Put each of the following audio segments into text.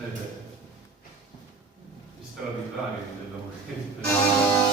beh, gli straordinari della moneta.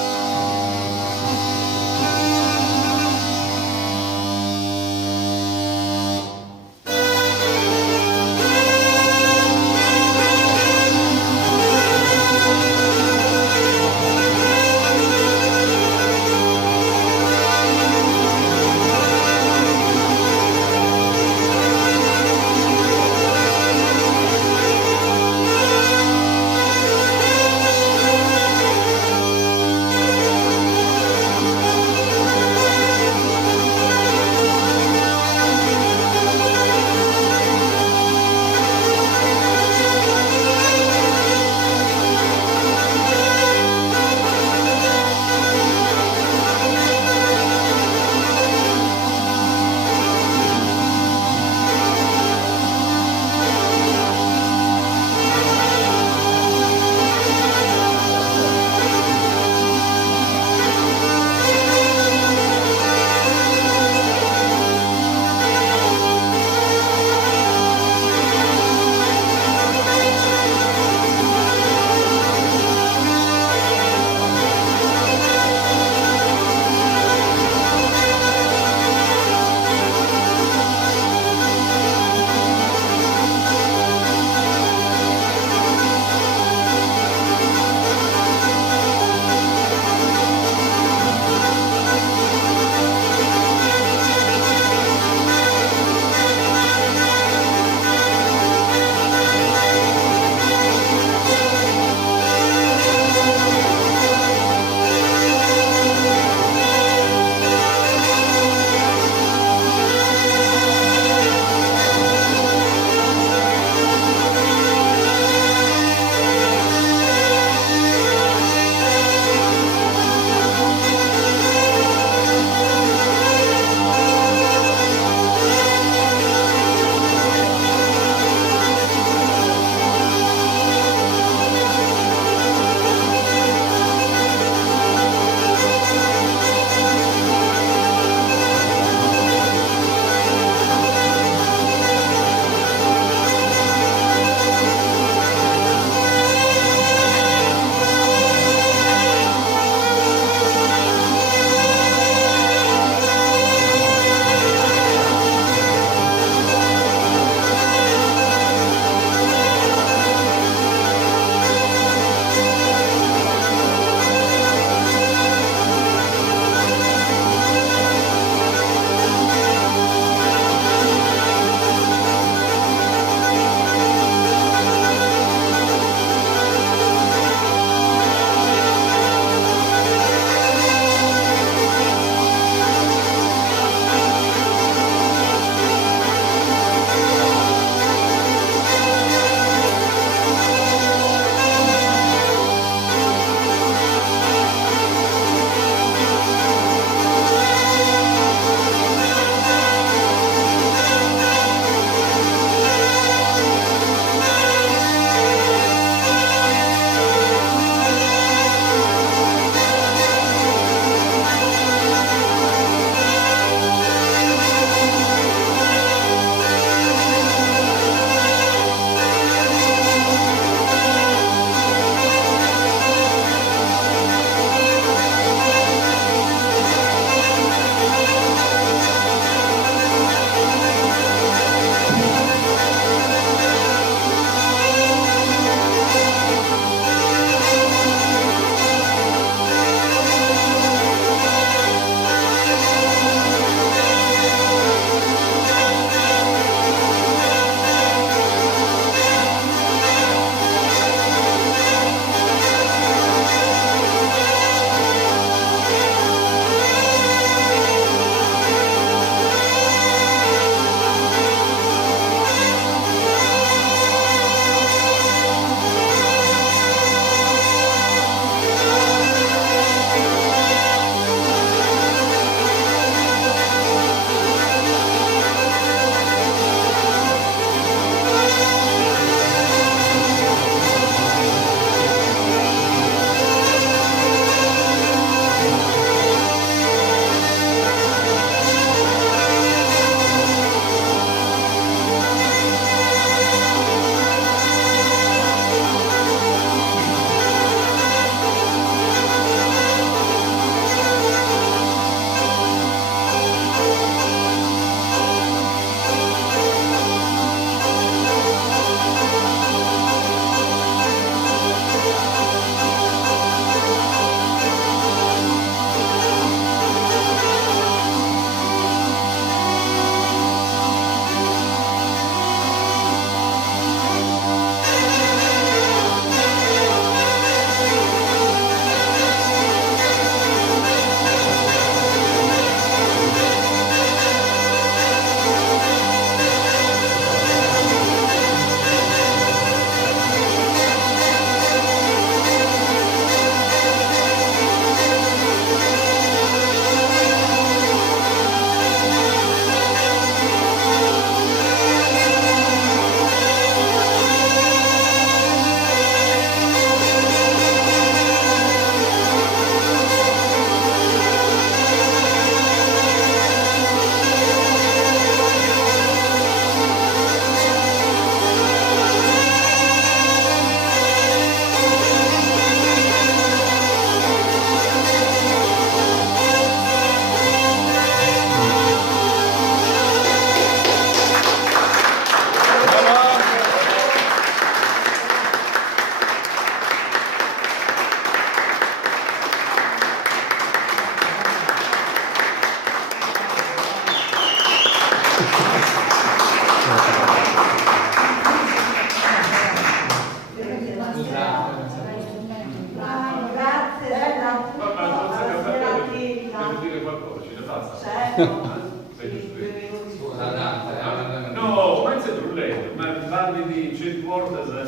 portas a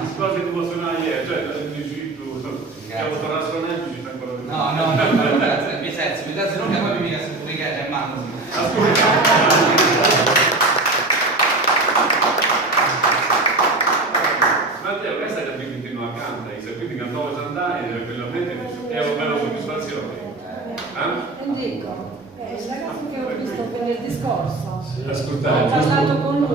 discorsi emozionali, cioè dici tu, che ho avuto rassonamento, ci sta ancora più. No, grazie, mi piace non che poi mica se pubblicate in mano. Matteo, questa è la Bibbia continua a cantare, quindi cantavo Sant'Anna e veramente è una bella soddisfazione. Enrico, il ragazzo che ho visto venerdì scorso, Ascoltate, ho parlato con lui.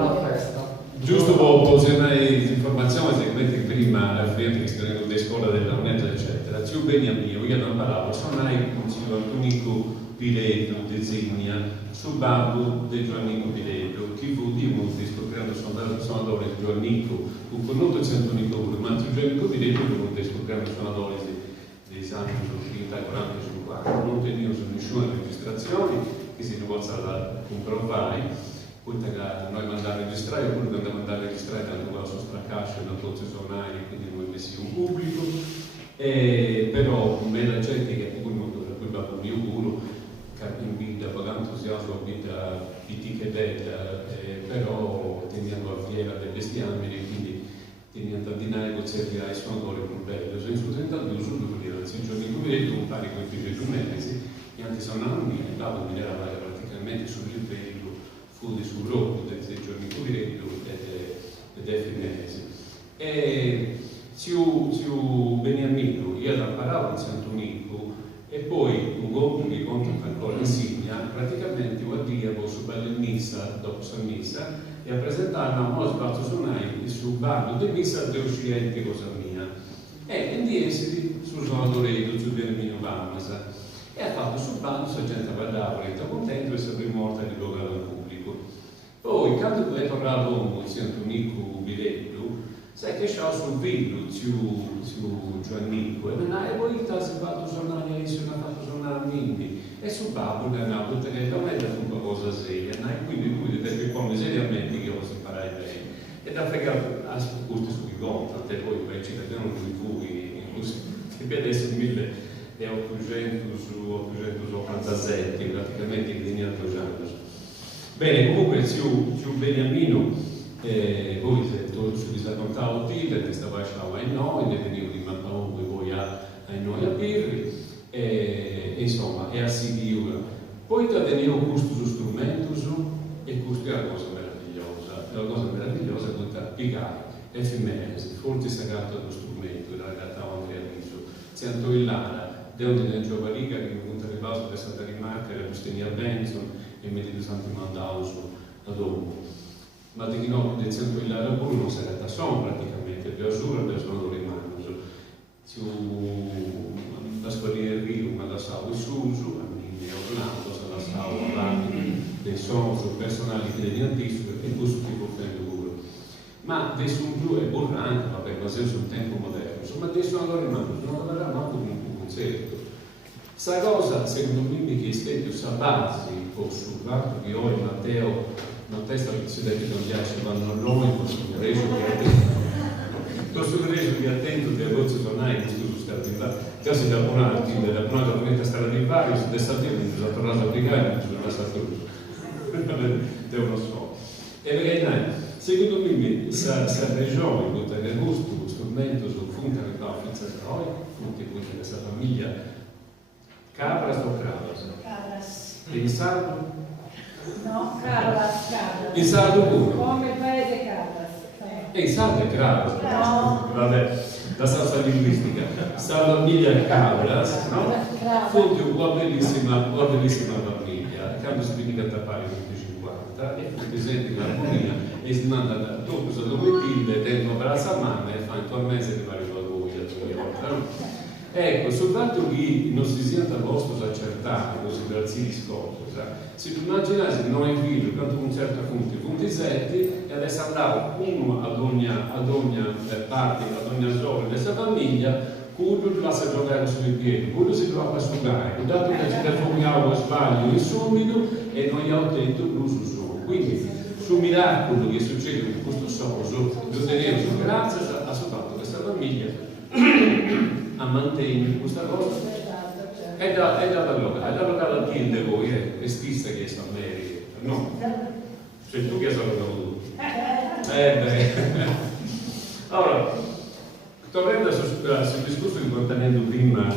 giusto per posizionare l'informazione, segmenti prima, che stanno in scuola della UNED, eccetera. Più Beniamino, io non parlavo, sono un unico Pileto, designa, su babbo di Giovannico Pileto, chi fu di molti scoprendo suonatore di Giovannico, un connoto centonico, ma Giovannico Pileto fu scoprendo suonatore dei santi sul 30, 40, 50, non teniamo su nessuna registrazione, che si rivolsa alla comprovare, poi noi mandiamo a registrare, oppure dobbiamo andare a registrare tanto quella su stracascia, da tutti i sonari, quindi noi messi un pubblico, però la gente che pure non dovrebbe poi babbo mio culo, in vita, pagando entusiasmo, vita pitica però teniamo a fiera delle bestiamine, quindi teniamo a dinare con certi ai suonatori più belli. Sono in 32 su due, anzi, giorni come un pari con i figli giornalisti, e anche se non mi dato mi era praticamente sul livello, fu di sul rogo dei giorni coviretto ed è finese. E su Beniamino, io la parlavo in Sant'Unico, e poi un uomo che conta ancora insegna, praticamente un diavo su bella messa, dopo la messa, e a presentare una mostra suonai su bando di messa di uscenti cosa mia. E quindi essi sul suonatore su Beniamino Bamasa. E ha fatto sul bando, la gente guardava, era contento e si è morta di locale al pubblico. Poi, quando è tornato in Sant'Unico Biletto, sai che c'ho sul video su Giovannico e non hai poi si è fatto suonare, si è fatto suonare Mimmi e su babbo che hanno detto che non è una cosa seria, quindi lui deve come seriamente che io posso imparare bene e da fregare a questo su chi conta, e poi per cittadino di cui che adesso 1800 su 887 praticamente che veniva 200. Bene, comunque su Beniamino voi siete stato titolo, che stava a noi, ne venivo di Mapaongo poi a noi a Pirri, insomma, è a Sidiura. Poi da venivo questo strumento e questa è una cosa meravigliosa, è questa piegare, effimere, forse sagrato dello strumento, la realtà Andrea Riso, Santo Illara, Deone del Giovarica, che mi punta arrivato per Santa Rimarca, era Giustinian Benson e Medito Santo Mandauso ad Omo. Ma di no, del centro il lavoro non sarà da son praticamente, per Asura per suonatore in mano. Su la squadrina del Rio, ma da Sao e Susu, a Mimmi Orlando, sarà Sao avanti dei sono personali che devi anticipo e questo tipo di lavoro. Ma adesso un blu è borrante, vabbè, ma se è un tempo moderno, insomma adesso suonatore in mano, non avrà manco un concerto. Sta cosa, secondo me, che è stato sabazzi o sul fatto che oggi Matteo non testa che si deve cambiarsi vanno noi questo reso di attento di voce sonai questo su stato di là già si da buonare da buonare ovviamente stare di vario su destra di me sono tornato a applicare sulla nostra devo non so e perché secondo me questa regione questa che questo strumento sul funte che fa offensa a noi funte questa famiglia Cabras o Cabras? In sardo? No, Cabras. In sardo pure? Come il paese Cabras. In sardo è Cabras. No. Vabbè, la salsa linguistica. Sta famiglia Cabras, no? Fonte una bellissima famiglia. Quando si finisce a tappare nel 50 e fu presente l'armonia e si manda dopo a Domitille dentro braccia a mamma e fa in tormese di vario lavori no? Ecco, soltanto che non si sia da vostro accertati, così grazie di scopo, se tu immaginassi noi figli, quando un certo punti setti, e adesso andavo uno ad ogni parte, ad ogni zona della famiglia, quello la si giocava sui piedi, quello si trovava a sugare, dato che si telefonava sbaglio in subito e non gli ha detto più sul suo. Quindi, sul miracolo che succede con questo soso, lo tenevo grazie a soltanto questa famiglia a mantenere questa cosa è da locale a dire voi è stessa che sta bene no sei tu che hai salutato tu beh tornando sul discorso che sto tenendo prima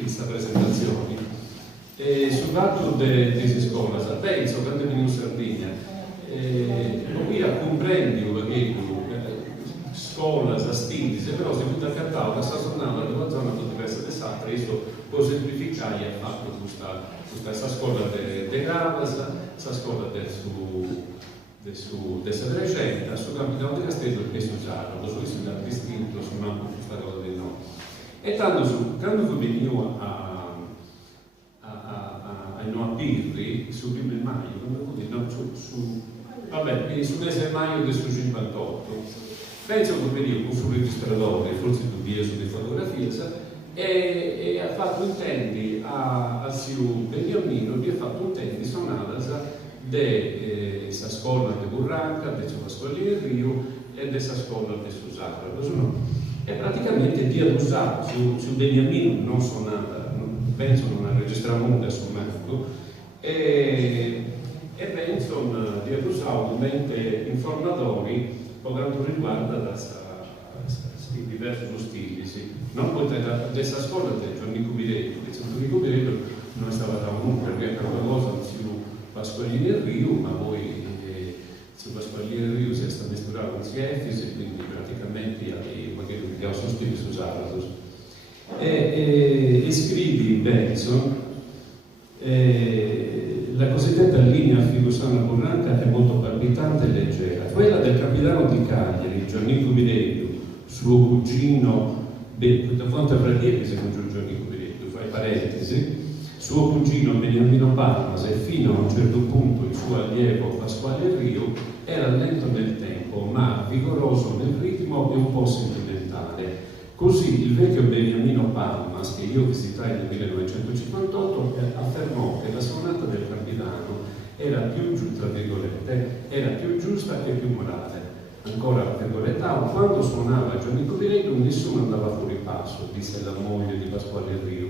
questa presentazione, sul fatto delle scuole, penso, quando vengo in Sardegna, qui comprendi che scuola, stili, però si può accattare una sazonale della zona diversa di Satra, io può semplificare e ha fatto questa scuola di Gravas, questa scuola del Sedrecenta, sul capitano di Castello e su Giarro, lo sono da distinto, su manco questa cosa di no. E tanto quando venivo a Pirri, su 1 maggio, vabbè, sul mese di maggio del 58, penso che venivo sul registratore, forse tu via sulle fotografie, e ha fatto un tempo a Siu Beniamino, vi ha fatto un tempo di sonata della scuola di Burranca, della scuola di Rio e della scuola di Susara. E praticamente di abusato su Beniamino non sonata, penso non ha registrato molto sul mercato, e penso di abusato mente informatori per quanto riguarda questi diversi stili. Sì. Non potete da questa scuola del Gianni Cubiretto, che Gianni Cubiretto non stava da uno, perché per una cosa su Pasqualini e Rio, ma poi su Pasqualini e Rio si è stato misturato con Siefis, e quindi praticamente magari abbiamo sostituito su Zarathos. E scrivi Benson, la cosiddetta linea Filossano-Burranca è molto palpitante e leggera. Quella del capitano di Cagliari, Gianni Cubiretto, suo cugino, da quanto fratelli si chiama Gianni Cubiretto, fai parentesi, suo cugino Beniamino Palmas e fino a un certo punto il suo allievo Pasquale Rio, era lento nel tempo, ma vigoroso nel ritmo e un po' sentimentale. Così il vecchio Beniamino Palmas, che io visitai nel 1958, affermò che la sonata del capitano era più giusta, tra virgolette, era più giusta e più morale. Ancora virgolettavo, quando suonava Gianni Cubiretto nessuno andava fuori passo, disse la moglie di Pasquale Rio,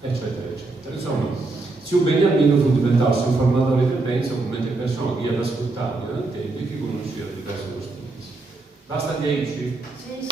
eccetera, eccetera. Insomma, Siu Beniamino fu diventato un formatore del penso come persone che ascoltavano dal tempo e che conosceva diversi stili. Basta 10? Sì, sì.